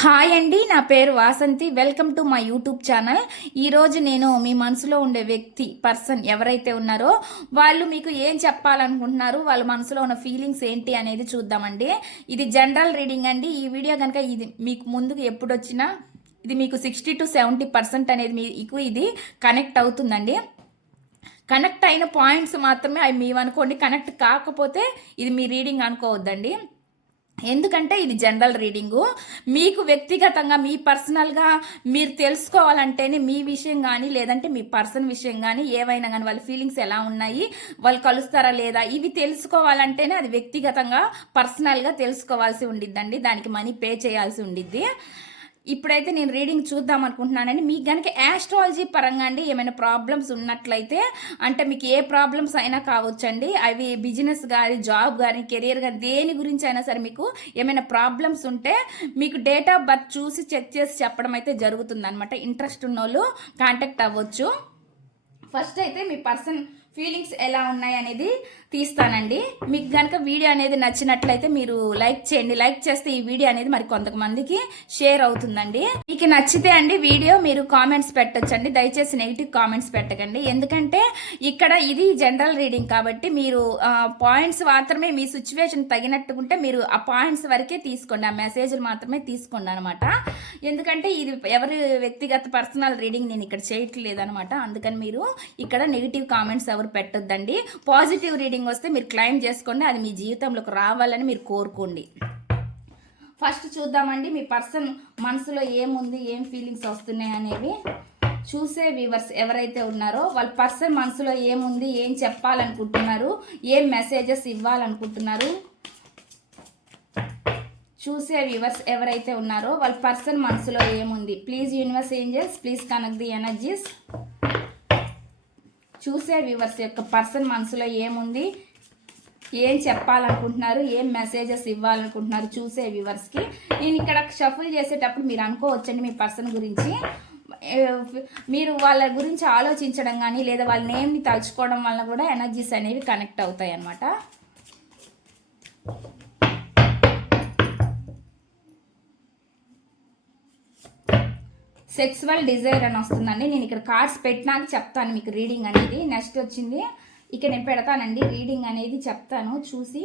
Hi అండి నా పేరు Vasanthi. Welcome to my YouTube channel. ఈరోజు నేను మీ మనసులో ఉండే వ్యక్తి పర్సన్ ఎవరైతే ఉన్నారో వాళ్ళు మీకు ఏం చెప్పాలనుకుంటున్నారు వాళ్ళ మనసులో ఉన్న ఫీలింగ్స్ ఏంటి అనేది చూద్దామండి. ఇది జనరల్ రీడింగ్ అండి. ఈ వీడియో కనుక ఇది మీకు ముందుకు ఎప్పుడు వచ్చినా ఇది మీకు సిక్స్టీ టు సెవెంటీ పర్సెంట్ అనేది మీకు ఇది కనెక్ట్ అవుతుందండి. కనెక్ట్ అయిన పాయింట్స్ మాత్రమే అవి మేము అనుకోండి. కనెక్ట్ కాకపోతే ఇది మీ రీడింగ్ అనుకోవద్దండి. ఎందుకంటే ఇది జనరల్ రీడింగు. మీకు వ్యక్తిగతంగా మీ పర్సనల్గా మీరు తెలుసుకోవాలంటేనే మీ విషయం కానీ లేదంటే మీ పర్సన్ విషయం కానీ ఏవైనా కానీ వాళ్ళ ఫీలింగ్స్ ఎలా ఉన్నాయి వాళ్ళు కలుస్తారా లేదా ఇవి తెలుసుకోవాలంటేనే అది వ్యక్తిగతంగా పర్సనల్గా తెలుసుకోవాల్సి ఉండిద్దండి. దానికి మనీ పే చేయాల్సి ఉండిద్ది. ఇప్పుడైతే నేను రీడింగ్ చూద్దాం అనుకుంటున్నానండి. మీకు కనుక యాస్ట్రాలజీ పరంగా అండి ఏమైనా ప్రాబ్లమ్స్ ఉన్నట్లయితే అంటే మీకు ఏ ప్రాబ్లమ్స్ అయినా కావచ్చండి. అవి బిజినెస్ కానీ జాబ్ కానీ కెరియర్ కానీ దేని గురించి అయినా సరే మీకు ఏమైనా ప్రాబ్లమ్స్ ఉంటే మీకు డేట్ ఆఫ్ బర్త్ చూసి చెక్ చేసి చెప్పడం అయితే జరుగుతుందనమాట ఇంట్రెస్ట్ ఉన్న వాళ్ళు కాంటాక్ట్ అవ్వచ్చు. ఫస్ట్ అయితే మీ పర్సన్ ఫీలింగ్స్ ఎలా ఉన్నాయి అనేది తీస్తానండి. మీకు కనుక వీడియో అనేది నచ్చినట్లయితే మీరు లైక్ చేయండి. లైక్ చేస్తే ఈ వీడియో అనేది మరి కొంతమందికి షేర్ అవుతుందండి. మీకు నచ్చితే అండి వీడియో మీరు కామెంట్స్ పెట్టొచ్చండి. దయచేసి నెగిటివ్ కామెంట్స్ పెట్టకండి. ఎందుకంటే ఇక్కడ ఇది జనరల్ రీడింగ్ కాబట్టి మీరు పాయింట్స్ మాత్రమే మీ సిచ్యువేషన్ తగినట్టుకుంటే మీరు ఆ పాయింట్స్ వరకే తీసుకోండి. ఆ మెసేజ్లు మాత్రమే తీసుకోండి అనమాట ఎందుకంటే ఇది ఎవరి వ్యక్తిగత పర్సనల్ రీడింగ్ నేను ఇక్కడ చేయట్లేదు అనమాట అందుకని మీరు ఇక్కడ నెగిటివ్ కామెంట్స్ ఎవరు పెట్టొద్దండి. పాజిటివ్ రీడింగ్ వస్తే మీరు క్లైమ్ చేసుకోండి అది మీ జీవితంలోకి రావాలని మీరు కోరుకోండి. ఫస్ట్ చూద్దామండి మీ పర్సన్ మనసులో ఏముంది ఏం ఫీలింగ్స్ వస్తున్నాయి అనేవి చూసే వ్యూవర్స్ ఎవరైతే ఉన్నారో వాళ్ళ పర్సన్ మనసులో ఏముంది ఏం చెప్పాలనుకుంటున్నారు ఏం మెసేజెస్ ఇవ్వాలనుకుంటున్నారు చూసే వ్యూవర్స్ ఎవరైతే ఉన్నారో వాళ్ళ పర్సన్ మనసులో ఏముంది? Please universe angels please connect the energies చూసే వ్యూవర్స్ యొక్క పర్సన్ మనసులో ఏముంది? ఏం చెప్పాలనుకుంటున్నారు? ఏం మెసేజెస్ ఇవ్వాలనుకుంటున్నారు చూసే వ్యూవర్స్కి నేను ఇక్కడ షఫుల్ చేసేటప్పుడు మీరు అనుకోవచ్చండి మీ పర్సన్ గురించి. మీరు వాళ్ళ గురించి ఆలోచించడం కానీ లేదా వాళ్ళ నేమ్ని తలుచుకోవడం వల్ల కూడా ఎనర్జీస్ అనేవి కనెక్ట్ అవుతాయి అన్నమాట సెక్సువల్ డిజైర్ అని వస్తుందండి. నేను ఇక్కడ కార్డ్స్ పెట్టినాక చెప్తాను మీకు రీడింగ్ అనేది. నెక్స్ట్ వచ్చింది. ఇక నేను పెడతానండి. రీడింగ్ అనేది చెప్తాను. చూసి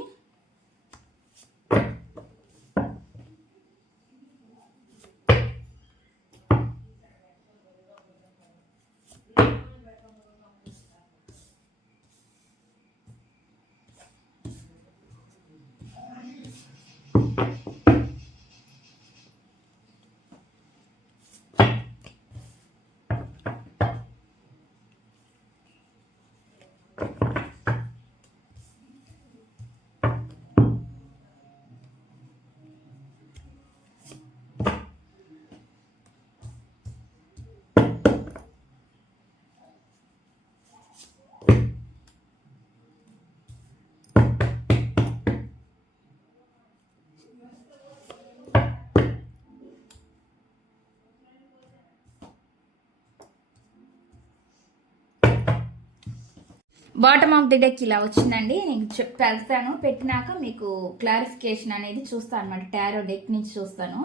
బాటమ్ ఆఫ్ ది డెక్ ఇలా వచ్చిందండి. నేను చెప్ పెడతాను పెట్టినాక మీకు క్లారిఫికేషన్ అనేది చూస్తాను అనమాట టారో డెక్ నుంచి చూస్తాను.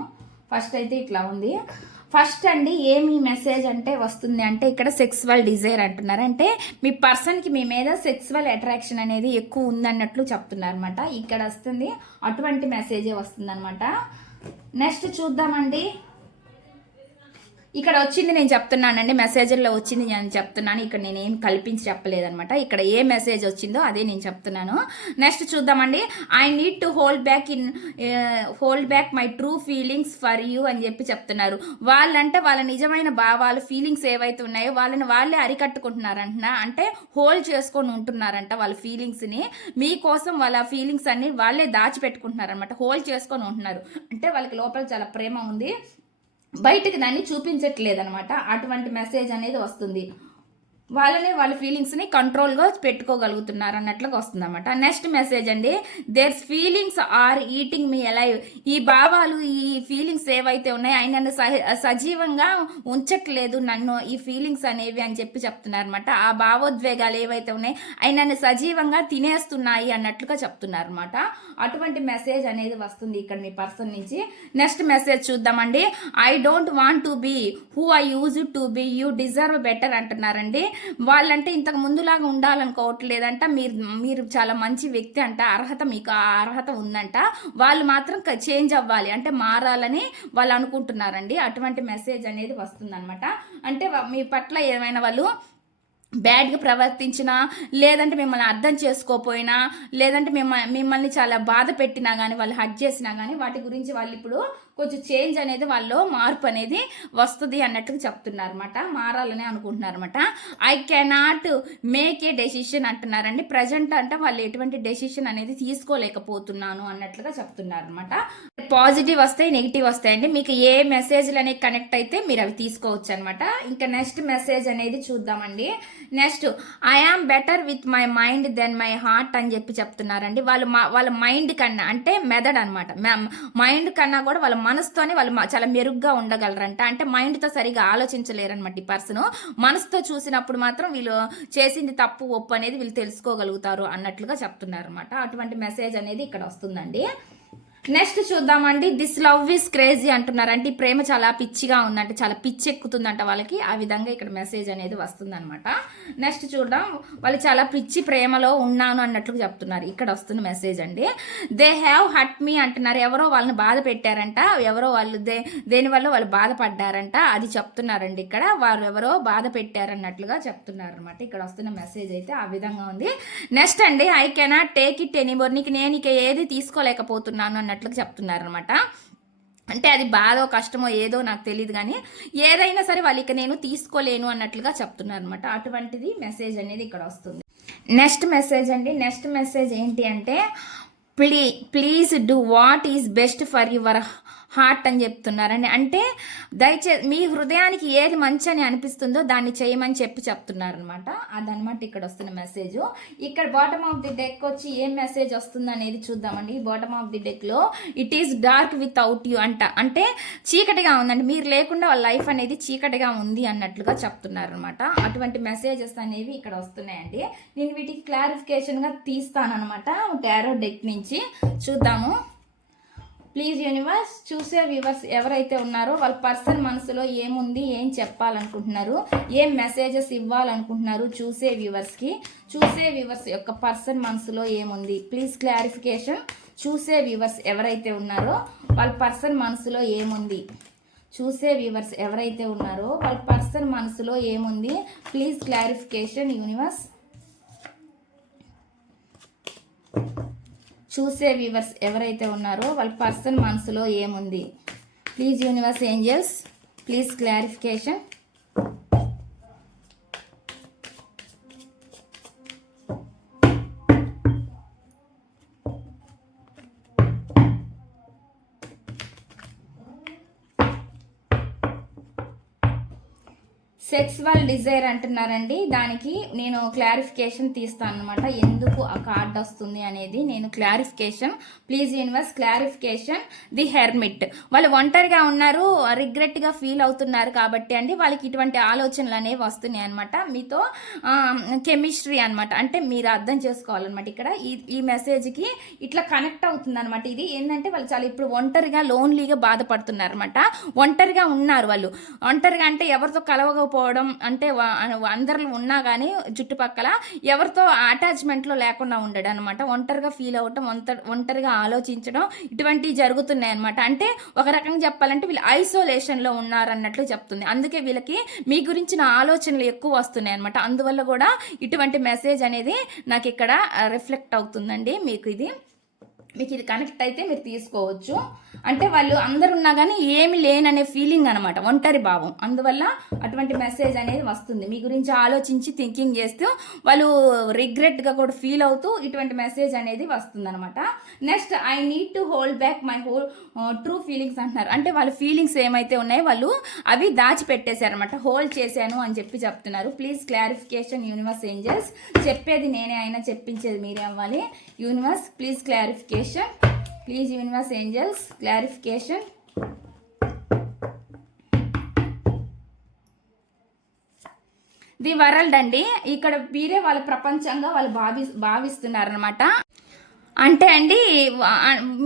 ఫస్ట్ అయితే ఇట్లా ఉంది. ఫస్ట్ అండి ఏమి మెసేజ్ అంటే వస్తుంది అంటే ఇక్కడ సెక్సువల్ డిజైర్ అంటున్నారు. అంటే మీ పర్సన్కి మీ మీద సెక్సువల్ అట్రాక్షన్ అనేది ఎక్కువ ఉందన్నట్లు చెప్తున్నారు అనమాట ఇక్కడ వస్తుంది అటువంటి మెసేజే వస్తుంది అనమాట నెక్స్ట్ చూద్దామండి. ఇక్కడ వచ్చింది నేను చెప్తున్నానండి మెసేజ్లో వచ్చింది నేను చెప్తున్నాను. ఇక్కడ నేను ఏం కల్పించి చెప్పలేదనమాట ఇక్కడ ఏ మెసేజ్ వచ్చిందో అదే నేను చెప్తున్నాను. నెక్స్ట్ చూద్దామండి. I need to hold back in hold back my true feelings for you అని చెప్పి చెప్తున్నారు. వాళ్ళంటే వాళ్ళ నిజమైన భావాలు ఫీలింగ్స్ ఏవైతే ఉన్నాయో వాళ్ళని వాళ్ళే అరికట్టుకుంటున్నారంట అంటే హోల్డ్ చేసుకొని ఉంటున్నారంట వాళ్ళ ఫీలింగ్స్ని మీకోసం వాళ్ళ ఫీలింగ్స్ అన్ని వాళ్ళే దాచిపెట్టుకుంటున్నారనమాట హోల్డ్ చేసుకొని ఉంటున్నారు. అంటే వాళ్ళకి లోపల చాలా ప్రేమ ఉంది. బయటకు దాన్ని చూపించట్లేదనమాట అటువంటి మెసేజ్ అనేది వస్తుంది. వాళ్ళని వాళ్ళ ఫీలింగ్స్ని కంట్రోల్గా పెట్టుకోగలుగుతున్నారు అన్నట్లుగా వస్తుందన్నమాట. నెక్స్ట్ మెసేజ్ అండి. There's feelings are eating me alive ఈ భావాలు ఈ ఫీలింగ్స్ ఏవైతే ఉన్నాయో ఆయన నన్ను సహ- సజీవంగా ఉంచట్లేదు నన్ను ఈ ఫీలింగ్స్ అనేవి అని చెప్పి చెప్తున్నారు అనమాట ఆ భావోద్వేగాలు ఏవైతే ఉన్నాయో ఆయన నన్ను సజీవంగా తినేస్తున్నాయి అన్నట్లుగా చెప్తున్నారు అనమాట అటువంటి మెసేజ్ అనేది వస్తుంది ఇక్కడ మీ పర్సన్ నుంచి. నెక్స్ట్ మెసేజ్ చూద్దామండి. I don't want to be who I use to be you deserve better అంటున్నారండి. వాళ్ళంటే ఇంతకు ముందులాగా ఉండాలనుకోవట్లేదంట. మీరు మీరు చాలా మంచి వ్యక్తి అంట అర్హత మీకు ఆ అర్హత ఉందంట. వాళ్ళు మాత్రం చేంజ్ అవ్వాలి. అంటే మారాలని వాళ్ళు అనుకుంటున్నారండి. అటువంటి మెసేజ్ అనేది వస్తుందన్నమాట. అంటే మీ పట్ల ఏమైనా వాళ్ళు బ్యాడ్గా ప్రవర్తించినా లేదంటే మిమ్మల్ని అర్థం చేసుకోపోయినా లేదంటే మిమ్మ మిమ్మల్ని చాలా బాధ పెట్టినా కానీ వాళ్ళు హట్ చేసినా కానీ వాటి గురించి వాళ్ళు ఇప్పుడు కొంచెం చేంజ్ అనేది వాళ్ళు మార్పు అనేది వస్తుంది అన్నట్టుగా చెప్తున్నారు అనమాట మారాలని అనుకుంటున్నారు అనమాట I cannot make a decision అంటున్నారండి. ప్రజెంట్ అంటే వాళ్ళు ఎటువంటి డెసిషన్ అనేది తీసుకోలేకపోతున్నాను అన్నట్లుగా చెప్తున్నారు అనమాట పాజిటివ్ వస్తాయి నెగిటివ్ వస్తాయండి. మీకు ఏ మెసేజ్లు అనేవి కనెక్ట్ అయితే మీరు అవి తీసుకోవచ్చు అనమాట ఇంకా నెక్స్ట్ మెసేజ్ అనేది చూద్దామండి. Next I am better with my mind then my heart అని చెప్పి చెప్తున్నారండి. వాళ్ళు మా- వాళ్ళ మైండ్ కన్నా అంటే మెదడ్ అనమాట మైండ్ కన్నా కూడా వాళ్ళ మనసుతోనే వాళ్ళు చాలా మెరుగ్గా ఉండగలరంట. అంటే మైండ్తో సరిగా ఆలోచించలేరనమాట ఈ పర్సన్. మనసుతో చూసినప్పుడు మాత్రం వీళ్ళు చేసింది తప్పు ఒప్పు అనేది వీళ్ళు తెలుసుకోగలుగుతారు అన్నట్లుగా చెప్తున్నారు అనమాట అటువంటి మెసేజ్ అనేది ఇక్కడ వస్తుందండి. నెక్స్ట్ చూద్దామండి. దిస్ లవ్ ఇస్ క్రేజీ అంటున్నారు. అంటే ఈ ప్రేమ చాలా పిచ్చిగా ఉందంటే చాలా పిచ్చి ఎక్కుతుందంట వాళ్ళకి. ఆ విధంగా ఇక్కడ మెసేజ్ అనేది వస్తుందన్నమాట. నెక్స్ట్ చూద్దాం. వాళ్ళు చాలా పిచ్చి ప్రేమలో ఉన్నాను అన్నట్లు చెప్తున్నారు. ఇక్కడ వస్తున్న మెసేజ్ అండి. దే హ్యావ్ హట్ మీ అంటున్నారు. ఎవరో వాళ్ళని బాధ పెట్టారంట. ఎవరో వాళ్ళు దే దేనివల్ల వాళ్ళు బాధపడ్డారంట. అది చెప్తున్నారండి ఇక్కడ. వారు ఎవరో బాధ పెట్టారన్నట్లుగా చెప్తున్నారు అనమాట ఇక్కడ వస్తున్న మెసేజ్ అయితే ఆ విధంగా ఉంది. నెక్స్ట్ అండి. I cannot take it anymore నీకు నేను ఇక ఏది తీసుకోలేకపోతున్నాను అన్నట్టు అన్నట్లుగా చెప్తున్నారు అనమాట అంటే అది బాధో కష్టమో ఏదో నాకు తెలియదు కానీ ఏదైనా సరే వాళ్ళు ఇక నేను తీసుకోలేను అన్నట్లుగా చెప్తున్నారు అనమాట అటువంటిది మెసేజ్ అనేది ఇక్కడ వస్తుంది. నెక్స్ట్ మెసేజ్ అండి. నెక్స్ట్ మెసేజ్ ఏంటి అంటే plea please do what is best for your heart అని చెప్తున్నారండి అంటే దయచేసి మీ హృదయానికి ఏది మంచి అని అనిపిస్తుందో దాన్ని చేయమని చెప్పి చెప్తున్నారనమాట. అదనమాట ఇక్కడ వస్తున్న మెసేజ్ ఇక్కడ బాటమ్ ఆఫ్ ది డెక్ వచ్చి ఏం మెసేజ్ వస్తుంది అనేది చూద్దామండి. Bottom of the డెక్లో it is dark without you అంట. అంటే చీకటిగా ఉందండి. మీరు లేకుండా వాళ్ళ లైఫ్ అనేది చీకటిగా ఉంది అన్నట్లుగా చెప్తున్నారు అనమాట అటువంటి మెసేజెస్ అనేవి ఇక్కడ వస్తున్నాయండి. నేను వీటికి క్లారిఫికేషన్గా తీస్తానన్నమాట టారో డెక్ నుంచి చూద్దాము. ప్లీజ్ యూనివర్స్ చూసే వ్యూవర్స్ ఎవరైతే ఉన్నారో వాళ్ళ పర్సన్ మనసులో ఏముంది ఏం చెప్పాలనుకుంటున్నారు ఏం మెసేజెస్ ఇవ్వాలనుకుంటున్నారు చూసే వ్యూవర్స్కి చూసే వ్యూవర్స్ యొక్క పర్సన్ మనసులో ఏముంది? Please clarification. చూసే వ్యూవర్స్ ఎవరైతే ఉన్నారో వాళ్ళ పర్సన్ మనసులో ఏముంది? చూసే వ్యూవర్స్ ఎవరైతే ఉన్నారో వాళ్ళ పర్సన్ మనసులో ఏముంది? Please clarification universe. చూసే వ్యూవర్స్ ఎవరైతే ఉన్నారో వాళ్ళ పర్సన్ మనసులో ఏముంది? Please universe angels please clarification. Sexual desire అంటున్నారండి. దానికి నేను క్లారిఫికేషన్ తీస్తాను అనమాట ఎందుకు ఆ కార్డ్ వస్తుంది అనేది నేను clarification please universe clarification the hermit వాళ్ళు ఒంటరిగా ఉన్నారు రిగ్రెట్గా ఫీల్ అవుతున్నారు కాబట్టి అండి వాళ్ళకి ఇటువంటి ఆలోచనలు అనేవి వస్తున్నాయి అనమాట మీతో కెమిస్ట్రీ అనమాట అంటే మీరు అర్థం చేసుకోవాలన్నమాట ఇక్కడ. ఈ ఈ మెసేజ్కి ఇట్లా కనెక్ట్ అవుతుంది అనమాట ఇది. ఏంటంటే వాళ్ళు చాలా ఇప్పుడు ఒంటరిగా లోన్లీగా బాధపడుతున్నారు అనమాట ఒంటరిగా ఉన్నారు వాళ్ళు. ఒంటరిగా అంటే ఎవరితో పోవడం అంటే వా- అందరిలో ఉన్నా కానీ చుట్టుపక్కల ఎవరితో అటాచ్మెంట్లో లేకుండా ఉండడం అనమాట ఒంటరిగా ఫీల్ అవ్వటం ఒంత ఒంటరిగా ఆలోచించడం ఇటువంటివి జరుగుతున్నాయి అనమాట అంటే ఒక రకంగా చెప్పాలంటే వీళ్ళు ఐసోలేషన్లో ఉన్నారన్నట్లు చెప్తుంది. అందుకే వీళ్ళకి మీ గురించిన ఆలోచనలు ఎక్కువ వస్తున్నాయి అనమాట అందువల్ల కూడా ఇటువంటి మెసేజ్ అనేది నాకు ఇక్కడ రిఫ్లెక్ట్ అవుతుందండి. మీకు ఇది మీకు ఇది కనెక్ట్ అయితే మీరు తీసుకోవచ్చు. అంటే వాళ్ళు అందరు ఉన్నా కానీ ఏమి లేననే ఫీలింగ్ అనమాట ఒంటరి భావం. అందువల్ల అటువంటి మెసేజ్ అనేది వస్తుంది. మీ గురించి ఆలోచించి థింకింగ్ చేస్తూ వాళ్ళు రిగ్రెట్గా కూడా ఫీల్ అవుతూ ఇటువంటి మెసేజ్ అనేది వస్తుంది అనమాట next I need to hold back my whole true feelings అంటున్నారు. అంటే వాళ్ళ ఫీలింగ్స్ ఏమైతే ఉన్నాయో వాళ్ళు అవి దాచిపెట్టేశారనమాట హోల్డ్ చేశాను అని చెప్పి చెప్తున్నారు. ప్లీజ్ క్లారిఫికేషన్ యూనివర్స్ ఏంజల్స్ చెప్పేది నేనే అయినా చెప్పించేది మీరే అవ్వాలి. Universe please clarification please universe angels clarification the world అండి. ఇక్కడ వీరే వాళ్ళ ప్రపంచంగా వాళ్ళు భావి భావిస్తున్నారనమాట అంటే అండి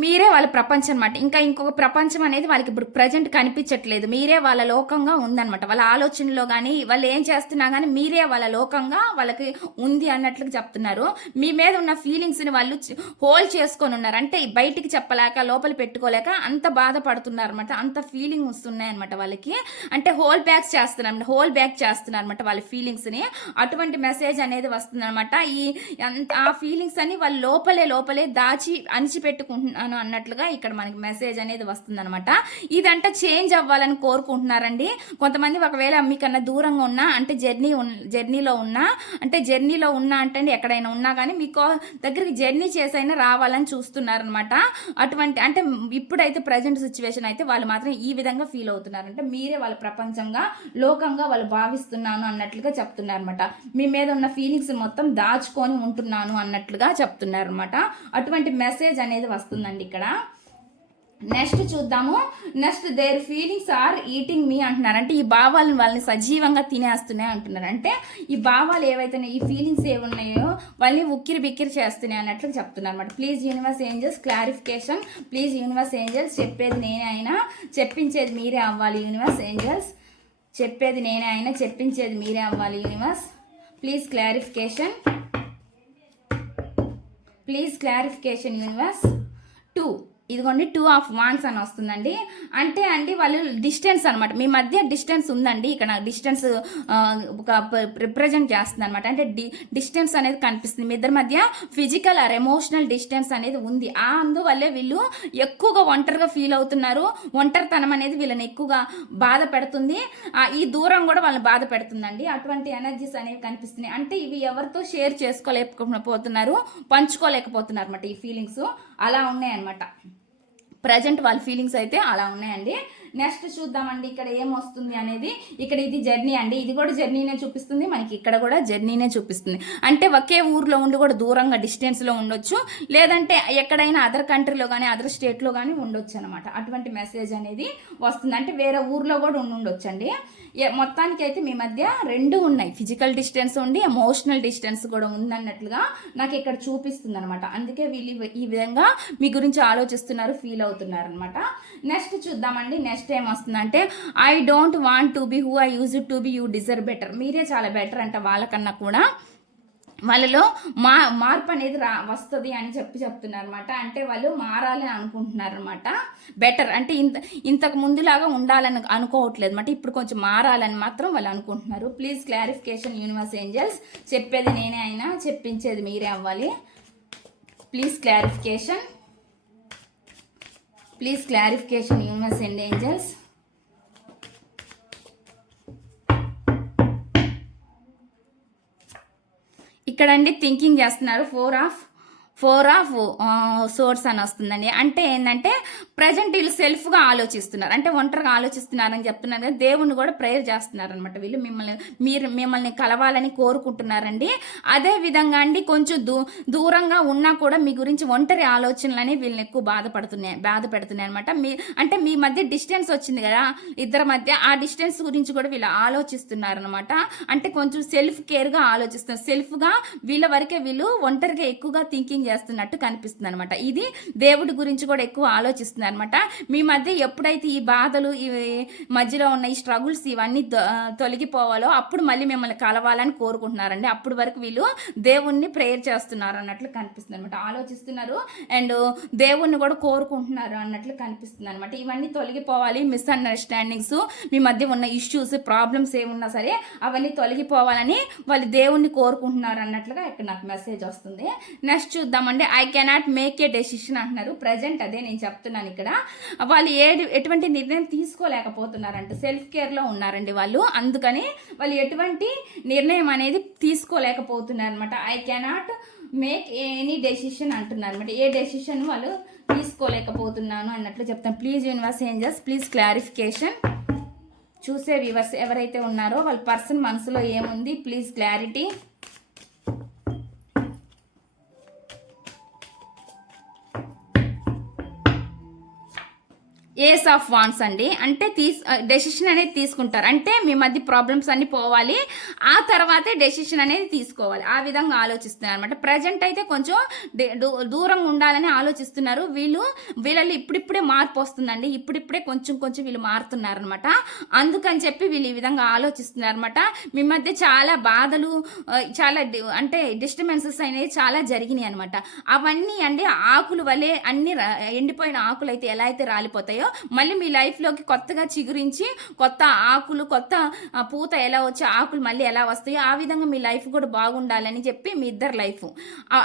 మీరే వాళ్ళ ప్రపంచం అనమాట ఇంకా ఇంకొక ప్రపంచం అనేది వాళ్ళకి ఇప్పుడు ప్రజెంట్ కనిపించట్లేదు. మీరే వాళ్ళ లోకంగా ఉందన్నమాట. వాళ్ళ ఆలోచనలో కానీ వాళ్ళు ఏం చేస్తున్నా కానీ మీరే వాళ్ళ లోకంగా వాళ్ళకి ఉంది అన్నట్లు చెప్తున్నారు. మీ మీద ఉన్న ఫీలింగ్స్ని వాళ్ళు హోల్డ్ చేసుకొని ఉన్నారు. అంటే బయటికి చెప్పలేక లోపల పెట్టుకోలేక అంత బాధపడుతున్నారు అనమాట అంత ఫీలింగ్ వస్తున్నాయి అనమాట వాళ్ళకి. అంటే హోల్ బ్యాక్ చేస్తున్నారు హోల్ బ్యాక్ చేస్తున్నారు అనమాట వాళ్ళ ఫీలింగ్స్ని అటువంటి మెసేజ్ అనేది వస్తుంది అనమాట ఈ ఆ ఫీలింగ్స్ అని వాళ్ళు లోపలే లోపలే దాచి అణిచిపెట్టుకుంటున్నాను అన్నట్లుగా ఇక్కడ మనకి మెసేజ్ అనేది వస్తుందనమాట ఇదంట చేంజ్ అవ్వాలని కోరుకుంటున్నారండి. కొంతమంది ఒకవేళ మీకన్నా దూరంగా ఉన్నా అంటే జర్నీ జర్నీలో ఉన్నా అంటే జర్నీలో ఉన్నా అంటే ఎక్కడైనా ఉన్నా కానీ మీకు దగ్గరికి జర్నీ చేసైనా రావాలని చూస్తున్నారనమాట అటువంటి అంటే ఇప్పుడైతే ప్రజెంట్ సిచ్యువేషన్ అయితే వాళ్ళు మాత్రం ఈ విధంగా ఫీల్ అవుతున్నారు అంటే మీరే వాళ్ళ ప్రపంచంగా లోకంగా వాళ్ళు భావిస్తున్నాను అన్నట్లుగా చెప్తున్నారు అనమాట మీ మీద ఉన్న ఫీలింగ్స్ మొత్తం దాచుకొని ఉంటున్నాను అన్నట్లుగా చెప్తున్నారు అనమాట అటువంటి మెసేజ్ అనేది వస్తుందండి ఇక్కడ. నెక్స్ట్ చూద్దాము. Next their feelings are eating me అంటున్నారు. అంటే ఈ భావాలను వాళ్ళని సజీవంగా తినేస్తున్నాయి అంటున్నారు. అంటే ఈ భావాలు ఏవైతే ఉన్నాయో, ఈ ఫీలింగ్స్ ఏమున్నాయో ఉన్నాయో వాళ్ళని ఉక్కిరి బిక్కిరి చేస్తున్నాయి అన్నట్లు చెప్తున్నారు అనమాట please universe angels clarification please universe angels చెప్పేది నేనే అయినా చెప్పించేది మీరే అవ్వాలి. యూనివర్స్ ఏంజల్స్ చెప్పేది నేనే అయినా చెప్పించేది మీరే అవ్వాలి. Universe please clarification please clarification universe two ఇదిగోండి టూ ఆఫ్ వాన్స్ అని వస్తుందండి. అంటే అండి వాళ్ళు డిస్టెన్స్ అనమాట మీ మధ్య డిస్టెన్స్ ఉందండి. ఇక్కడ డిస్టెన్స్ ఒక రిప్రజెంట్ చేస్తుంది అనమాట అంటే డి డిస్టెన్స్ అనేది కనిపిస్తుంది. మీ ఇద్దరి మధ్య ఫిజికల్ ఆర్ ఎమోషనల్ డిస్టెన్స్ అనేది ఉంది. ఆ అందువల్లే వీళ్ళు ఎక్కువగా ఒంటరిగా ఫీల్ అవుతున్నారు. ఒంటరితనం అనేది వీళ్ళని ఎక్కువగా బాధ పెడుతుంది. ఈ దూరం కూడా వాళ్ళని బాధ పెడుతుందండి. అటువంటి ఎనర్జీస్ అనేవి కనిపిస్తున్నాయి. అంటే ఇవి ఎవరితో షేర్ చేసుకోలేకపోతున్నారు పంచుకోలేకపోతున్నారు అనమాట ఈ ఫీలింగ్స్ అలా ఉన్నాయనమాట ప్రజెంట్ వాళ్ళ ఫీలింగ్స్ అయితే అలా ఉన్నాయండి. నెక్స్ట్ చూద్దామండి ఇక్కడ ఏం వస్తుంది అనేది. ఇక్కడ ఇది జర్నీ అండి. ఇది కూడా జర్నీనే చూపిస్తుంది. మనకి ఇక్కడ కూడా జర్నీనే చూపిస్తుంది. అంటే ఒకే ఊర్లో ఉండి కూడా దూరంగా డిస్టెన్స్లో ఉండొచ్చు. లేదంటే ఎక్కడైనా అదర్ కంట్రీలో కానీ అదర్ స్టేట్లో కానీ ఉండొచ్చు అనమాట అటువంటి మెసేజ్ అనేది వస్తుంది. అంటే వేరే ఊర్లో కూడా ఉండి ఉండొచ్చు అండి మొత్తానికి అయితే మీ మధ్య రెండు ఉన్నాయి. ఫిజికల్ డిస్టెన్స్ ఉండి ఎమోషనల్ డిస్టెన్స్ కూడా ఉందన్నట్లుగా నాకు ఇక్కడ చూపిస్తుంది అనమాట అందుకే వీళ్ళు ఈ- విధంగా మీ గురించి ఆలోచిస్తున్నారు ఫీల్ అవుతున్నారు అనమాట నెక్స్ట్ చూద్దామండి. నెక్స్ట్ ఏం వస్తుందంటే I don't want to be who I use to be you deserve better మీరే చాలా బెటర్ అంట వాళ్ళకన్నా కూడా. వాళ్ళలో మా మార్పు అనేది రా వస్తుంది అని చెప్పి చెప్తున్నారు అనమాట అంటే వాళ్ళు మారాలని అనుకుంటున్నారు అనమాట బెటర్ అంటే ఇంత ఇంతకు ముందులాగా ఉండాలని అనుకోవట్లేదు అనమాట ఇప్పుడు కొంచెం మారాలని మాత్రం వాళ్ళు అనుకుంటున్నారు. ప్లీజ్ క్లారిఫికేషన్ యూనివర్స్ ఏంజల్స్ చెప్పేది నేనే అయినా చెప్పించేది మీరే అవ్వాలి. Please clarification please clarification universe and angels ఇక్కడండి thinking చేస్తున్నారు. Four of four of swords అని వస్తుందండి. అంటే ఏంటంటే ప్రజెంట్ వీళ్ళు సెల్ఫ్గా ఆలోచిస్తున్నారు. అంటే ఒంటరిగా ఆలోచిస్తున్నారని చెప్తున్నారు కదా దేవుణ్ణి కూడా ప్రేయర్ చేస్తున్నారు అనమాట వీళ్ళు. మిమ్మల్ని మీరు మిమ్మల్ని కలవాలని కోరుకుంటున్నారండి. అదే విధంగా అండి కొంచెం దూ దూరంగా ఉన్నా కూడా మీ గురించి ఒంటరి ఆలోచనలని వీళ్ళని ఎక్కువ బాధపడుతున్నాయి బాధ పెడుతున్నాయి అనమాట మీ అంటే మీ మధ్య డిస్టెన్స్ వచ్చింది కదా ఇద్దరి మధ్య ఆ డిస్టెన్స్ గురించి కూడా వీళ్ళు ఆలోచిస్తున్నారనమాట అంటే కొంచెం సెల్ఫ్ కేర్గా ఆలోచిస్తున్నారు. సెల్ఫ్గా వీళ్ళ వరకే వీళ్ళు ఒంటరిగా ఎక్కువగా థింకింగ్ చేస్తున్నట్టు కనిపిస్తుంది అనమాట ఇది దేవుడి గురించి కూడా ఎక్కువ ఆలోచిస్తుంది అనమాట మీ మధ్య ఎప్పుడైతే ఈ బాధలు ఈ మధ్యలో ఉన్న ఈ స్ట్రగుల్స్ ఇవన్నీ తొలగిపోవాలో అప్పుడు మళ్ళీ మిమ్మల్ని కలవాలని కోరుకుంటున్నారండి. అప్పుడు వరకు వీళ్ళు దేవుణ్ణి ప్రేయర్ చేస్తున్నారు అన్నట్లు కనిపిస్తుంది అనమాట ఆలోచిస్తున్నారు అండ్ దేవుణ్ణి కూడా కోరుకుంటున్నారు అన్నట్లు కనిపిస్తుంది అనమాట ఇవన్నీ తొలగిపోవాలి మిస్అండర్స్టాండింగ్స్ మీ మధ్య ఉన్న ఇష్యూస్ ప్రాబ్లమ్స్ ఏమున్నా సరే అవన్నీ తొలగిపోవాలని వాళ్ళు దేవుణ్ణి కోరుకుంటున్నారు అన్నట్లుగా ఇక్కడ నాకు మెసేజ్ వస్తుంది. నెక్స్ట్ చూద్దాం. అంటే I cannot make a decision అంటున్నారు. ప్రజెంట్ అదే నేను చెప్తున్నాను ఇక్కడ. వాళ్ళు ఏ ఎటువంటి నిర్ణయం తీసుకోలేకపోతున్నారంట. సెల్ఫ్ కేర్లో ఉన్నారండి వాళ్ళు. అందుకని వాళ్ళు ఎటువంటి నిర్ణయం అనేది తీసుకోలేకపోతున్నారు అనమాట I cannot make any decision అంటున్నారు అనమాట ఏ డెసిషన్ వాళ్ళు తీసుకోలేకపోతున్నాను అన్నట్లు చెప్తాను. Please universe angels please clarification చూసే వ్యూవర్స్ ఎవరైతే ఉన్నారో వాళ్ళ పర్సన్ మనసులో ఏముంది? Please clarity ace of wands అండి. అంటే తీస్ డెసిషన్ అనేది తీసుకుంటారు. అంటే మీ మధ్య ప్రాబ్లమ్స్ అన్ని పోవాలి. ఆ తర్వాతే డెసిషన్ అనేది తీసుకోవాలి. ఆ విధంగా ఆలోచిస్తున్నారు అనమాట ప్రజెంట్ అయితే కొంచెం డే- దూ- దూరంగా ఉండాలని ఆలోచిస్తున్నారు. వీళ్ళు వీళ్ళలో ఇప్పుడిప్పుడే మార్పు వస్తుందండి. ఇప్పుడిప్పుడే కొంచెం కొంచెం వీళ్ళు మారుతున్నారనమాట అందుకని చెప్పి వీళ్ళు ఈ విధంగా ఆలోచిస్తున్నారు అనమాట మీ మధ్య చాలా బాధలు చాలా అంటే డిస్టర్బెన్సెస్ అనేవి చాలా జరిగినాయి అనమాట అవన్నీ అండి ఆకులు వలె అన్ని ఎండిపోయిన ఆకులు అయితే ఎలా అయితే రాలిపోతాయో మళ్ళీ మీ లైఫ్లోకి కొత్తగా చిగురించి కొత్త ఆకులు కొత్త పూత ఎలా వచ్చి ఆకులు మళ్ళీ ఎలా వస్తాయో ఆ విధంగా మీ లైఫ్ కూడా బాగుండాలని చెప్పి మీ ఇద్దరు లైఫ్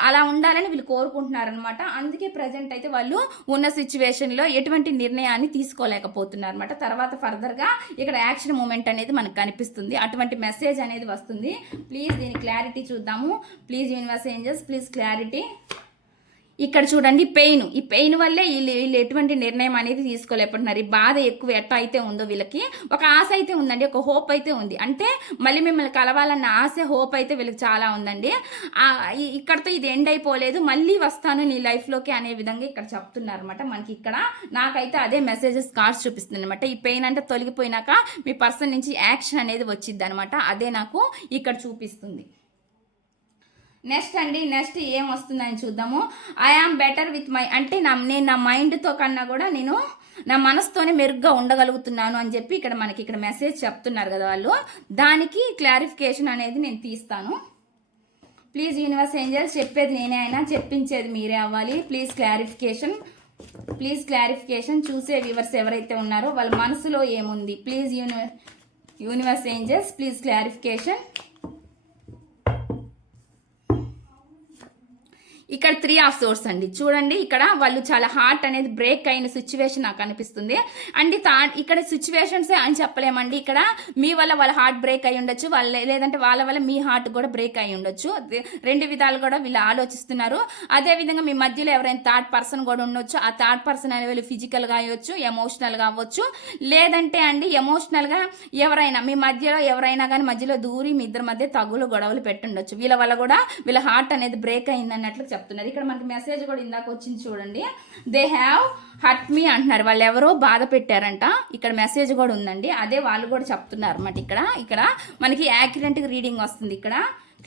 అలా ఉండాలని వీళ్ళు కోరుకుంటున్నారనమాట అందుకే ప్రజెంట్ అయితే వాళ్ళు ఉన్న సిచ్యువేషన్లో ఎటువంటి నిర్ణయాన్ని తీసుకోలేకపోతున్నారు అనమాట తర్వాత ఫర్దర్గా ఇక్కడ యాక్షన్ మూమెంట్ అనేది మనకు కనిపిస్తుంది. అటువంటి మెసేజ్ అనేది వస్తుంది. ప్లీజ్ దీని క్లారిటీ చూద్దాము. Please universe angels please clarity ఇక్కడ చూడండి పెయిన్. ఈ పెయిన్ వల్లే వీళ్ళు వీళ్ళు ఎటువంటి నిర్ణయం అనేది తీసుకోలేకపోతున్నారు. ఈ బాధ ఎక్కువ ఎట్ట అయితే ఉందో వీళ్ళకి. ఒక ఆశ అయితే ఉందండి ఒక హోప్ అయితే ఉంది. అంటే మళ్ళీ మిమ్మల్ని కలవాలన్న ఆశ హోప్ అయితే వీళ్ళకి చాలా ఉందండి. ఇక్కడతో ఇది ఎండ్ అయిపోలేదు. మళ్ళీ వస్తాను నీ లైఫ్లోకి అనే విధంగా ఇక్కడ చెప్తున్నారు అనమాట మనకి ఇక్కడ. నాకైతే అదే మెసేజెస్ కార్డ్స్ చూపిస్తుంది అనమాట ఈ పెయిన్ అంటే తొలగిపోయినాక మీ పర్సన్ నుంచి యాక్షన్ అనేది వచ్చింది అనమాట అదే నాకు ఇక్కడ చూపిస్తుంది. నెక్స్ట్ అండి నెక్స్ట్ ఏం వస్తుందని చూద్దాము. I am better with my అంటే నా నేను నా మైండ్తో కన్నా కూడా నేను నా మనసుతోనే మెరుగ్గా ఉండగలుగుతున్నాను అని చెప్పి ఇక్కడ మనకి ఇక్కడ మెసేజ్ చెప్తున్నారు కదా వాళ్ళు. దానికి క్లారిఫికేషన్ అనేది నేను తీస్తాను. ప్లీజ్ యూనివర్స్ ఏంజల్స్ చెప్పేది నేనే అయినా చెప్పించేది మీరే అవ్వాలి. ప్లీజ్ క్లారిఫికేషన్ ప్లీజ్ క్లారిఫికేషన్ చూసే వ్యూవర్స్ ఎవరైతే ఉన్నారో వాళ్ళ మనసులో ఏముంది? ప్లీజ్ యూనివర్ యూనివర్స్ ఏంజల్స్ ప్లీజ్ క్లారిఫికేషన్ ఇక్కడ త్రీ ఆఫ్ సోర్స్ అండి. చూడండి ఇక్కడ వాళ్ళు చాలా హార్ట్ అనేది బ్రేక్ అయిన సిచ్యువేషన్ నాకు అనిపిస్తుంది. అండ్ తా ఇక్కడ సిచ్యువేషన్స్ అని చెప్పలేమండి. ఇక్కడ మీ వల్ల వాళ్ళ హార్ట్ బ్రేక్ అయి ఉండొచ్చు వాళ్ళ లేదంటే వాళ్ళ వల్ల మీ హార్ట్ కూడా బ్రేక్ అయి ఉండొచ్చు. రెండు విధాలు కూడా వీళ్ళు ఆలోచిస్తున్నారు. అదే విధంగా మీ మధ్యలో ఎవరైనా థర్డ్ పర్సన్ కూడా ఉండొచ్చు. ఆ థర్డ్ పర్సన్ అనే వాళ్ళు ఫిజికల్గా అవ్వచ్చు ఎమోషనల్గా అవ్వచ్చు. లేదంటే అండి ఎమోషనల్గా ఎవరైనా మీ మధ్యలో ఎవరైనా కానీ మధ్యలో దూరి మీ ఇద్దరి మధ్య తగులు గొడవలు పెట్టుండొచ్చు. వీళ్ళ వల్ల కూడా వీళ్ళ హార్ట్ అనేది బ్రేక్ అయింది అన్నట్లు చెప్తున్నారు. ఇక్కడ మనకి మెసేజ్ కూడా ఇందాక వచ్చింది చూడండి. దే హ్యావ్ హట్ మీ అంటున్నారు. వాళ్ళు ఎవరో బాధ పెట్టారంట. ఇక్కడ మెసేజ్ కూడా ఉందండి. అదే వాళ్ళు కూడా చెప్తున్నారు అన్నమాట ఇక్కడ. ఇక్కడ మనకి యాక్యురెంట్గా రీడింగ్ వస్తుంది ఇక్కడ.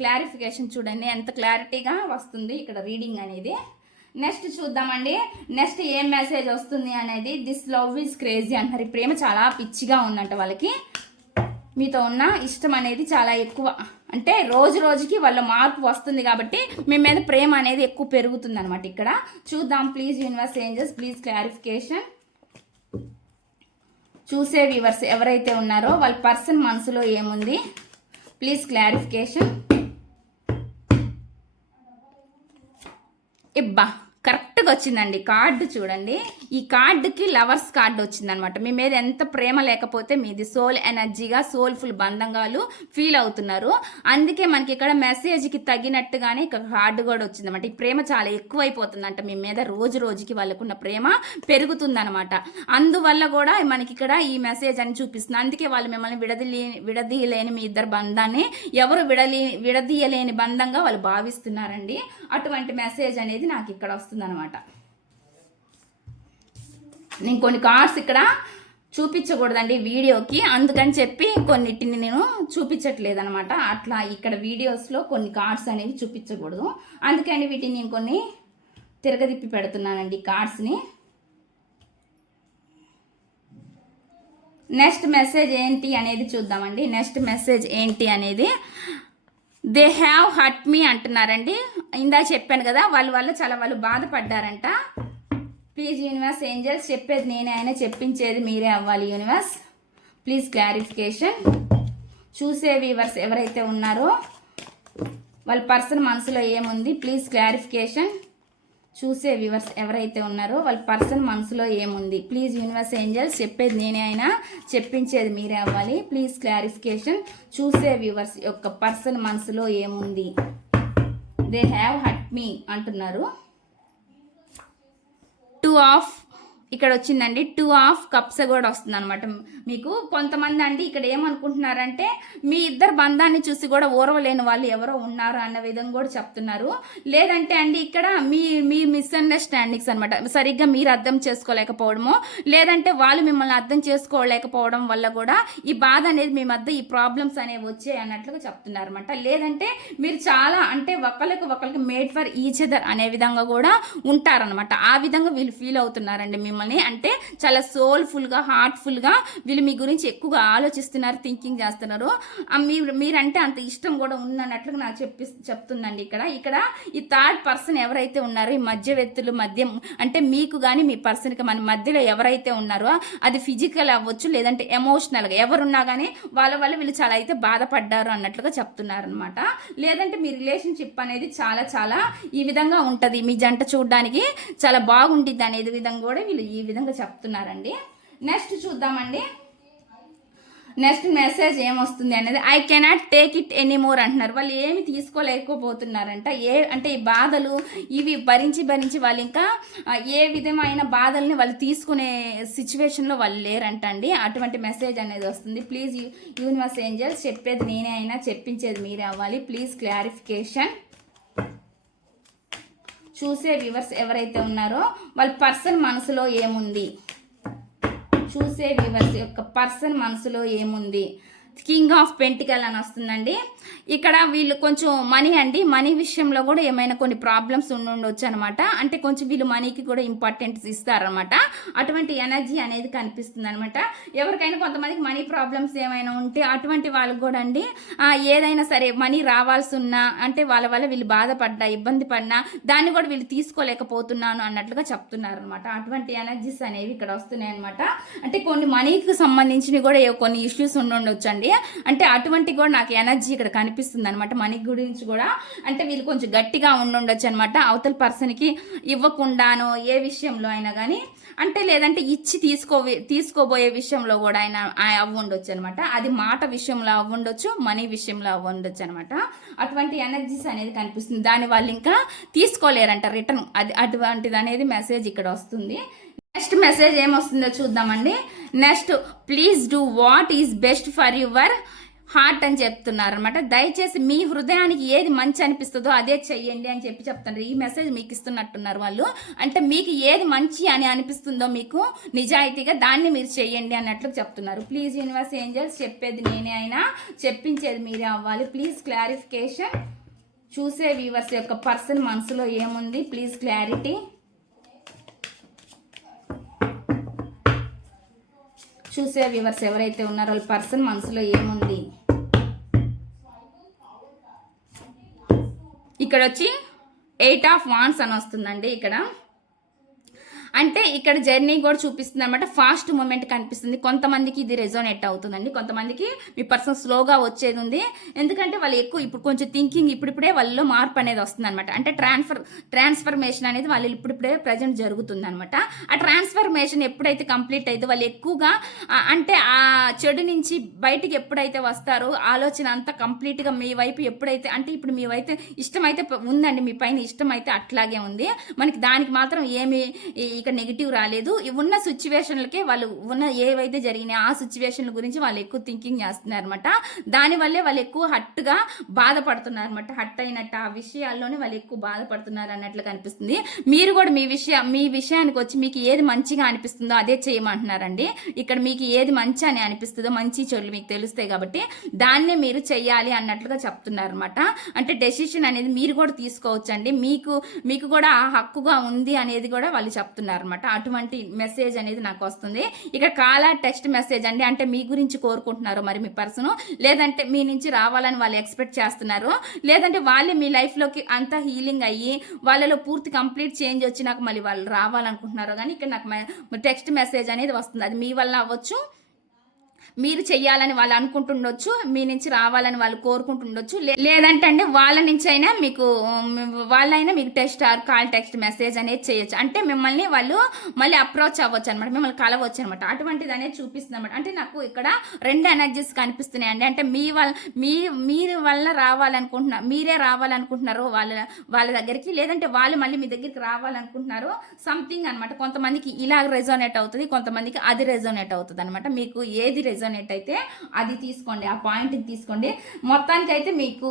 క్లారిఫికేషన్ చూడండి. ఎంత క్లారిటీగా వస్తుంది ఇక్కడ రీడింగ్ అనేది. నెక్స్ట్ చూద్దామండి. నెక్స్ట్ ఏం మెసేజ్ వస్తుంది అనేది. దిస్ లవ్ ఈజ్ క్రేజీ అంటారు ఈ ప్రేమ చాలా పిచ్చిగా ఉందంట వాళ్ళకి. మీతో ఉన్న ఇష్టం అనేది చాలా ఎక్కువ. అంటే రోజు రోజుకి వాళ్ళ మార్పు వస్తుంది కాబట్టి మీ మీద ప్రేమ అనేది ఎక్కువ పెరుగుతుంది అనమాట ఇక్కడ. చూద్దాం please universe angels please clarification చూసే వ్యూవర్స్ ఎవరైతే ఉన్నారో వాళ్ళ పర్సన్ మనసులో ఏముంది? ప్లీజ్ క్లారిఫికేషన్ ఇబ్బా! కరెక్ట్గా వచ్చిందండి కార్డు చూడండి. ఈ కార్డుకి లవర్స్ కార్డు వచ్చిందనమాట మీ మీద ఎంత ప్రేమ లేకపోతే మీది సోల్ ఎనర్జీగా సోల్ఫుల్ బంధంగాలు ఫీల్ అవుతున్నారు. అందుకే మనకి ఇక్కడ మెసేజ్కి తగినట్టుగానే ఇక్కడ కార్డు కూడా వచ్చిందన్నమాట ఈ ప్రేమ చాలా ఎక్కువైపోతుందంట. మీ మీద రోజు రోజుకి వాళ్ళకున్న ప్రేమ పెరుగుతుందనమాట. అందువల్ల కూడా మనకి ఇక్కడ ఈ మెసేజ్ అని చూపిస్తుంది. అందుకే వాళ్ళు మిమ్మల్ని విడదలే విడదీయలేని మీ ఇద్దరు బంధాన్ని ఎవరు విడలే విడదీయలేని బంధంగా వాళ్ళు భావిస్తున్నారండి. అటువంటి మెసేజ్ అనేది నాకు ఇక్కడ వస్తుంది. వస్తుందన్నమాట. నేను కొన్ని కార్డ్స్ ఇక్కడ చూపించకూడదండి వీడియోకి అందుకని చెప్పి కొన్నిటిని నేను చూపించట్లేదు అనమాట అట్లా ఇక్కడ వీడియోస్లో కొన్ని కార్డ్స్ అనేవి చూపించకూడదు. అందుకని వీటిని నేను కొన్ని తిరగదిప్పి పెడుతున్నానండి కార్డ్స్ని. నెక్స్ట్ మెసేజ్ ఏంటి అనేది చూద్దామండి. నెక్స్ట్ మెసేజ్ ఏంటి అనేది దే హ్యావ్ హట్ మీ అంటున్నారండి. ఇందా చెప్పాను కదా వాళ్ళు వల్ల చాలా వాళ్ళు బాధపడ్డారంట. ప్లీజ్ యూనివర్స్ ఏంజల్స్ చెప్పేది నేనే ఆయన చెప్పించేది మీరే అవ్వాలి యూనివర్స్ ప్లీజ్ క్లారిఫికేషన్ చూసే వీవర్స్ ఎవరైతే ఉన్నారో వాళ్ళ పర్సన్ మనసులో ఏముంది? ప్లీజ్ క్లారిఫికేషన్ చూసే వ్యూవర్స్ ఎవరైతే ఉన్నారో వాళ్ళ పర్సన్ మనసులో ఏముంది? ప్లీజ్ యూనివర్స్ ఏంజల్స్ చెప్పేది నేనే అయినా చెప్పించేది మీరే అవ్వాలి. ప్లీజ్ క్లారిఫికేషన్ చూసే వ్యూవర్స్ యొక్క పర్సన్ మనసులో ఏముంది? దే హ్యావ్ హట్ మీ అంటున్నారు. టూ ఆఫ్ ఇక్కడ వచ్చిందండి. టూ ఆఫ్ కప్స్ కూడా వస్తుంది అనమాట మీకు కొంతమంది అండి ఇక్కడ ఏమనుకుంటున్నారంటే మీ ఇద్దరు బంధాన్ని చూసి కూడా ఓర్వలేని వాళ్ళు ఎవరో ఉన్నారు అన్న విధంగా కూడా చెప్తున్నారు. లేదంటే అండి ఇక్కడ మీ మీ మిస్అండర్స్టాండింగ్స్ అనమాట సరిగ్గా మీరు అర్థం చేసుకోలేకపోవడము లేదంటే వాళ్ళు మిమ్మల్ని అర్థం చేసుకోలేకపోవడం వల్ల కూడా ఈ బాధ అనేది మీ మధ్య ఈ ప్రాబ్లమ్స్ అనేవి వచ్చాయి అన్నట్లుగా చెప్తున్నారు అనమాట లేదంటే మీరు చాలా అంటే ఒకరికి ఒకరికి మేడ్ ఫర్ ఈచ్ అదర్ అనే విధంగా కూడా ఉంటారనమాట ఆ విధంగా వీళ్ళు ఫీల్ అవుతున్నారండి మిమ్మల్ని. అంటే చాలా సోల్ఫుల్గా హార్ట్ఫుల్గా వీళ్ళు మీ గురించి ఎక్కువగా ఆలోచిస్తున్నారు థింకింగ్ చేస్తున్నారు. మీరు మీరంటే అంత ఇష్టం కూడా ఉందన్నట్లుగా నాకు చెప్పి చెప్తుందండి ఇక్కడ. ఇక్కడ ఈ థర్డ్ పర్సన్ ఎవరైతే ఉన్నారో ఈ మధ్య వ్యక్తులు మధ్య అంటే మీకు కానీ మీ పర్సన్కి మన మధ్యలో ఎవరైతే ఉన్నారో అది ఫిజికల్ అవ్వచ్చు లేదంటే ఎమోషనల్గా ఎవరున్నా కానీ వాళ్ళ వల్ల వీళ్ళు చాలా అయితే బాధపడ్డారు అన్నట్లుగా చెప్తున్నారు అనమాట లేదంటే మీ రిలేషన్షిప్ అనేది చాలా చాలా ఈ విధంగా ఉంటుంది. మీ జంట చూడడానికి చాలా బాగుంటుంది అనేది విధంగా కూడా వీళ్ళు ఈ విధంగా చెప్తున్నారండి. నెక్స్ట్ చూద్దామండి. నెక్స్ట్ మెసేజ్ ఏమొస్తుంది అనేది I cannot take it anymore అంటున్నారు. వాళ్ళు ఏమి తీసుకోలేకపోతున్నారంట. ఏ అంటే ఈ బాధలు ఇవి భరించి భరించి వాళ్ళు ఇంకా ఏ విధమైన బాధల్ని వాళ్ళు తీసుకునే సిచ్యువేషన్లో వాళ్ళు లేరంట అండి. అటువంటి మెసేజ్ అనేది వస్తుంది. ప్లీజ్ యూనివర్స్ ఏంజల్స్ చెప్పేది నేనే అయినా చెప్పించేది మీరే అవ్వాలి. Please clarification. చూసే వ్యూవర్స్ ఎవరైతే ఉన్నారో వాళ్ళ పర్సన్ మనసులో ఏముంది? చూసే వ్యూవర్స్ యొక్క పర్సన్ మనసులో ఏముంది? కింగ్ ఆఫ్ పెంటికల్ అని వస్తుందండి. ఇక్కడ వీళ్ళు కొంచెం మనీ అండి. మనీ విషయంలో కూడా ఏమైనా కొన్ని ప్రాబ్లమ్స్ ఉండొచ్చు అనమాట అంటే కొంచెం వీళ్ళు మనీకి కూడా ఇంపార్టెన్స్ ఇస్తారనమాట అటువంటి ఎనర్జీ అనేది కనిపిస్తుంది అనమాట ఎవరికైనా కొంతమందికి మనీ ప్రాబ్లమ్స్ ఏమైనా ఉంటే అటువంటి వాళ్ళకి కూడా అండి ఏదైనా సరే మనీ రావాల్సి ఉన్నా అంటే వాళ్ళ వల్ల వీళ్ళు బాధపడ్డా ఇబ్బంది పడినా దాన్ని కూడా వీళ్ళు తీసుకోలేకపోతున్నాను అన్నట్లుగా చెప్తున్నారు అనమాట అటువంటి ఎనర్జీస్ అనేవి ఇక్కడ వస్తున్నాయి అనమాట అంటే కొన్ని మనీకి సంబంధించినవి కూడా కొన్ని ఇష్యూస్ ఉండొచ్చు అండి అంటే అటువంటి కూడా నాకు ఎనర్జీ ఇక్కడ కనిపిస్తుంది అనమాట మనీ గురించి కూడా. అంటే వీళ్ళు కొంచెం గట్టిగా ఉండుండొచ్చు అనమాట అవతల పర్సన్కి ఇవ్వకుండానో ఏ విషయంలో అయినా కానీ అంటే లేదంటే ఇచ్చి తీసుకో తీసుకోబోయే విషయంలో కూడా ఆయన అవ్వ ఉండొచ్చు అనమాట అది మాట విషయంలో అవ్వ ఉండొచ్చు మనీ విషయంలో అవ్వ ఉండొచ్చు అనమాట అటువంటి ఎనర్జీస్ అనేది కనిపిస్తుంది. దాని వాళ్ళు ఇంకా తీసుకోలేరంట రిటర్న్. అది అటువంటిది అనేది మెసేజ్ ఇక్కడ వస్తుంది. నెక్స్ట్ మెసేజ్ ఏమొస్తుందో చూద్దామండి. Next please do what is best for your heart అని చెప్తున్నారు అనమాట దయచేసి మీ హృదయానికి ఏది మంచి అనిపిస్తుందో అదే చెయ్యండి అని చెప్పి చెప్తున్నారు. ఈ మెసేజ్ మీకు ఇస్తున్నట్టున్నారు వాళ్ళు. అంటే మీకు ఏది మంచి అని అనిపిస్తుందో మీకు నిజాయితీగా దాన్ని మీరు చెయ్యండి అన్నట్లు చెప్తున్నారు. ప్లీజ్ యూనివర్స్ ఏంజల్స్ చెప్పేది నేనే అయినా చెప్పించేది మీరే అవ్వాలి. ప్లీజ్ క్లారిఫికేషన్ చూసే వ్యూవర్స్ యొక్క పర్సన్ మనసులో ఏముంది? ప్లీజ్ క్లారిటీ చూసే వ్యూవర్స్ ఎవరైతే ఉన్నారో వాళ్ళ పర్సన్ మనసులో ఏముంది? ఇక్కడ వచ్చి ఎయిట్ ఆఫ్ వాన్స్ అని వస్తుందండి ఇక్కడ. అంటే ఇక్కడ జర్నీ కూడా చూపిస్తుంది అనమాట ఫాస్ట్ మూమెంట్ కనిపిస్తుంది. కొంతమందికి ఇది రెజోనేట్ అవుతుందండి. కొంతమందికి మీ పర్సన్ స్లోగా వచ్చేది ఉంది ఎందుకంటే వాళ్ళు ఎక్కువ ఇప్పుడు కొంచెం థింకింగ్ ఇప్పుడిప్పుడే వాళ్ళలో మార్పు అనేది వస్తుంది అనమాట అంటే ట్రాన్స్ఫర్ ట్రాన్స్ఫర్మేషన్ అనేది వాళ్ళు ఇప్పుడిప్పుడే ప్రజెంట్ జరుగుతుంది అనమాట ఆ ట్రాన్స్ఫర్మేషన్ ఎప్పుడైతే కంప్లీట్ అయితే వాళ్ళు ఎక్కువగా అంటే ఆ చెడు నుంచి బయటికి ఎప్పుడైతే వస్తారో ఆలోచన అంతా కంప్లీట్గా మీ వైపు ఎప్పుడైతే అంటే ఇప్పుడు మీ వైపు ఇష్టమైతే ఉందండి. మీ పైన ఇష్టం అయితే అట్లాగే ఉంది. మనకి దానికి మాత్రం ఏమి ఇక్కడ నెగిటివ్ రాలేదు. ఉన్న సిచ్యువేషన్లకే వాళ్ళు ఉన్న ఏవైతే జరిగినాయి ఆ సిచ్యువేషన్ల గురించి వాళ్ళు ఎక్కువ థింకింగ్ చేస్తున్నారు అనమాట దానివల్లే వాళ్ళు ఎక్కువ హట్గా బాధపడుతున్నారు అనమాట హట్ అయినట్టు ఆ విషయాల్లోనే వాళ్ళు ఎక్కువ బాధపడుతున్నారు అన్నట్లు కనిపిస్తుంది. మీరు కూడా మీ విషయ మీ విషయానికి వచ్చి మీకు ఏది మంచిగా అనిపిస్తుందో అదే చేయమంటున్నారండి. ఇక్కడ మీకు ఏది మంచి అని అనిపిస్తుందో మంచి చెడులు మీకు తెలుస్తాయి కాబట్టి దాన్నే మీరు చేయాలి అన్నట్లుగా చెప్తున్నారు అనమాట అంటే డెసిషన్ అనేది మీరు కూడా తీసుకోవచ్చండి. మీకు మీకు కూడా ఆ హక్కుగా ఉంది అనేది కూడా వాళ్ళు చెప్తున్నారు. అనమాట అటువంటి మెసేజ్ అనేది నాకు వస్తుంది. ఇక కాలా టెక్స్ట్ మెసేజ్ అండి. అంటే మీ గురించి కోరుకుంటున్నారు మరి మీ పర్సన్ లేదంటే మీ నుంచి రావాలని వాళ్ళు ఎక్స్పెక్ట్ చేస్తున్నారు. లేదంటే వాళ్ళే మీ లైఫ్లోకి అంతా హీలింగ్ అయ్యి వాళ్ళలో పూర్తి కంప్లీట్ చేంజ్ వచ్చి నాకు మళ్ళీ వాళ్ళు రావాలనుకుంటున్నారు కానీ ఇక్కడ నాకు టెక్స్ట్ మెసేజ్ అనేది వస్తుంది. అది మీ వల్ల అవ్వచ్చు. మీరు చెయ్యాలని వాళ్ళు అనుకుంటుండొచ్చు మీ నుంచి రావాలని వాళ్ళు కోరుకుంటుండొచ్చు. లే- లేదంటే అండి వాళ్ళ నుంచి అయినా మీకు వాళ్ళైనా మీకు text or call text message అనేది చేయొచ్చు. అంటే మిమ్మల్ని వాళ్ళు మళ్ళీ అప్రోచ్ అవ్వచ్చు అనమాట మిమ్మల్ని కలవచ్చు అనమాట అటువంటిది అనేది చూపిస్తుంది అనమాట అంటే నాకు ఇక్కడ రెండు ఎనర్జీస్ కనిపిస్తున్నాయి అండి అంటే మీ వాళ్ళ మీ మీరు వల్ల రావాలనుకుంటున్నారు మీరే రావాలనుకుంటున్నారు వాళ్ళ వాళ్ళ దగ్గరికి లేదంటే వాళ్ళు మళ్ళీ మీ దగ్గరికి రావాలనుకుంటున్నారు సంథింగ్ అనమాట కొంతమందికి ఇలా రెజోనేట్ అవుతుంది కొంతమందికి అది రెజోనేట్ అవుతుంది అనమాట మీకు ఏది రెజోనేట్ అయితే అది తీసుకోండి ఆ పాయింట్కి తీసుకోండి. మొత్తానికి అయితే మీకు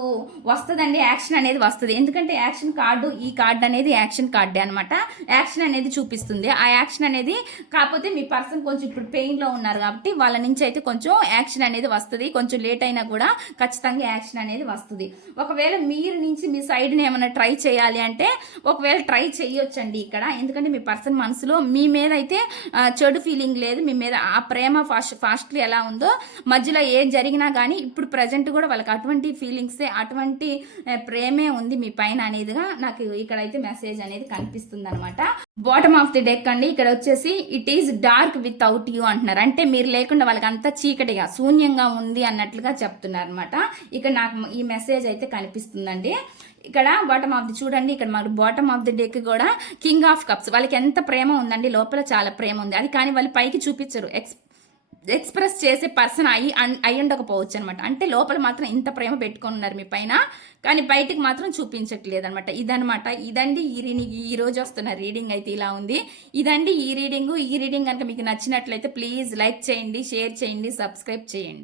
వస్తుందండి యాక్షన్ అనేది వస్తుంది. ఎందుకంటే యాక్షన్ కార్డు ఈ కార్డు అనేది యాక్షన్ కార్డే అనమాట యాక్షన్ అనేది చూపిస్తుంది. ఆ యాక్షన్ అనేది కాకపోతే మీ పర్సన్ కొంచెం ఇప్పుడు పెయిన్లో ఉన్నారు కాబట్టి వాళ్ళ నుంచి అయితే కొంచెం యాక్షన్ అనేది వస్తుంది. కొంచెం లేట్ అయినా కూడా ఖచ్చితంగా యాక్షన్ అనేది వస్తుంది. ఒకవేళ మీరు నుంచి మీ సైడ్ని ఏమైనా ట్రై చేయాలి అంటే ఒకవేళ ట్రై చేయొచ్చండి ఇక్కడ. ఎందుకంటే మీ పర్సన్ మనసులో మీ మీద అయితే చెడు ఫీలింగ్ లేదు. మీ మీద ఆ ప్రేమ ఫాస్ట్ ఫాస్ట్లీ ఎలా ఉందో మధ్యలో ఏం జరిగినా కానీ ఇప్పుడు ప్రజెంట్ కూడా వాళ్ళకి అటువంటి ఫీలింగ్సే అటువంటి ప్రేమే ఉంది మీ పైన అనేదిగా నాకు ఇక్కడైతే మెసేజ్ అనేది కనిపిస్తుంది అనమాట బాటమ్ ఆఫ్ ది డెక్ అండి. ఇక్కడ వచ్చేసి it is dark without you అంటున్నారు. అంటే మీరు లేకుండా వాళ్ళకి అంతా చీకటిగా శూన్యంగా ఉంది అన్నట్లుగా చెప్తున్నారు అనమాట ఇక్కడ నాకు ఈ మెసేజ్ అయితే కనిపిస్తుందండి. ఇక్కడ బాటమ్ ఆఫ్ ది చూడండి ఇక్కడ మాకు బాటమ్ ఆఫ్ ది డెక్ కూడా కింగ్ ఆఫ్ కప్స్ వాళ్ళకి ఎంత ప్రేమ ఉందండి లోపల చాలా ప్రేమ ఉంది. అది కానీ వాళ్ళు పైకి చూపించరు. ఎక్స్ ఎక్స్ప్రెస్ చేసే పర్సన్ అయి అయి ఉండకపోవచ్చు అనమాట అంటే లోపల మాత్రం ఇంత ప్రేమ పెట్టుకొని ఉన్నారు మీ పైన కానీ బయటికి మాత్రం చూపించట్లేదు అనమాట ఇదనమాట ఇదండి ఈ రీడింగ్ ఈ రోజు వస్తున్న రీడింగ్ అయితే ఇలా ఉంది. ఇదండి ఈ రీడింగ్ ఈ రీడింగ్ కనుక మీకు నచ్చినట్లయితే ప్లీజ్ లైక్ చేయండి షేర్ చేయండి సబ్స్క్రైబ్ చేయండి.